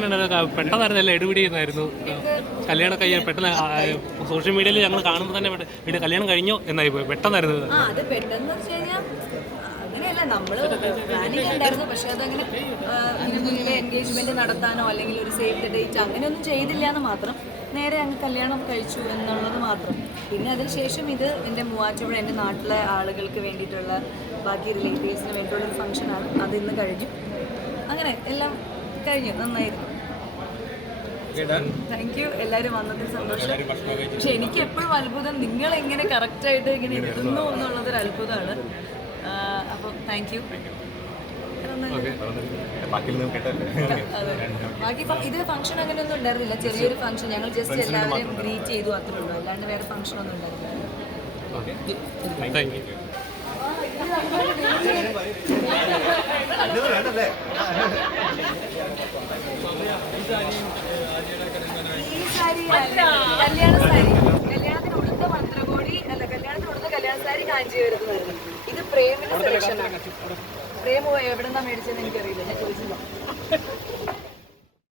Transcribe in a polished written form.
എങ്ങനെയുണ്ടായിരുന്നു? പെട്ടെന്നായിരുന്നു എല്ലാം എടുപിടി ചെയ്യുന്നായിരുന്നു കല്യാണം കഴിയാൻ പെട്ടെന്ന് സോഷ്യൽ മീഡിയയിൽ ഞങ്ങൾ കാണുമ്പോൾ തന്നെ വീട് കല്യാണം കഴിഞ്ഞോ എന്നായി പോയി പെട്ടെന്നായിരുന്നു. അത് പെട്ടെന്ന് വെച്ച് കഴിഞ്ഞാൽ അങ്ങനെയല്ല, നമ്മള് പ്ലാനിങ് ഉണ്ടായിരുന്നു. പക്ഷെ അതങ്ങനെ മുന്നേ എൻഗേജ്മെന്റ് നടത്താനോ അല്ലെങ്കിൽ ഒരു സേവ് ദ ഡേറ്റ് അങ്ങനെയൊന്നും ചെയ്തില്ല എന്ന് മാത്രം. നേരെ അങ്ങ് കല്യാണം കഴിച്ചു എന്നുള്ളത് മാത്രം. പിന്നെ അതിനുശേഷം ഇത് എൻ്റെ മൂവാറ്റുപുഴ എൻ്റെ നാട്ടിലെ ആളുകൾക്ക് വേണ്ടിയിട്ടുള്ള ബാക്കി റിലേറ്റീവ്സിന് വേണ്ടിയിട്ടുള്ളൊരു ഫംഗ്ഷനാണ്. അത് ഇന്ന് കഴിഞ്ഞു. അങ്ങനെ എല്ലാം കഴിഞ്ഞു, നന്നായിരുന്നു. Thank you. എല്ലാവരും വന്നതിൽ സന്തോഷം. പക്ഷെ എനിക്ക് എപ്പോഴും അത്ഭുതം നിങ്ങളെങ്ങനെ കറക്റ്റായിട്ട് ഇങ്ങനെ എത്തുന്നു എന്നുള്ളതൊരു അത്ഭുതമാണ്. അപ്പോൾ താങ്ക് യു. ബാക്കി ഇത് ഫംഗ്ഷൻ അങ്ങനെയൊന്നും ഉണ്ടായിരുന്നില്ല. ചെറിയൊരു ഫംഗ്ഷൻ, ഞങ്ങൾ ജസ്റ്റ് എല്ലാവരെയും ഗ്രീറ്റ് ചെയ്തു അത്രേ ഉള്ളൂ. അല്ലാണ്ട് വേറെ ഫംഗ്ഷൻ ഒന്നും ഉണ്ടായിരുന്നില്ല. ഈ സാരി കല്യാണ സാരി, കല്യാണത്തിന് ഉടുത്ത മന്ത്രകോടി അല്ല, കല്യാണത്തിന് ഉടുത്ത കല്യാണ സാരി കാഞ്ചീപുരത്തുനിന്നായിരുന്നു. ഇത് പ്രേമിന്റെ സെലക്ഷനാണ്. പ്രേം എവിടെ നിന്നാണ് മേടിച്ചതെന്ന് എനിക്കറിയില്ല, ഞാൻ ചോദിച്ചില്ല.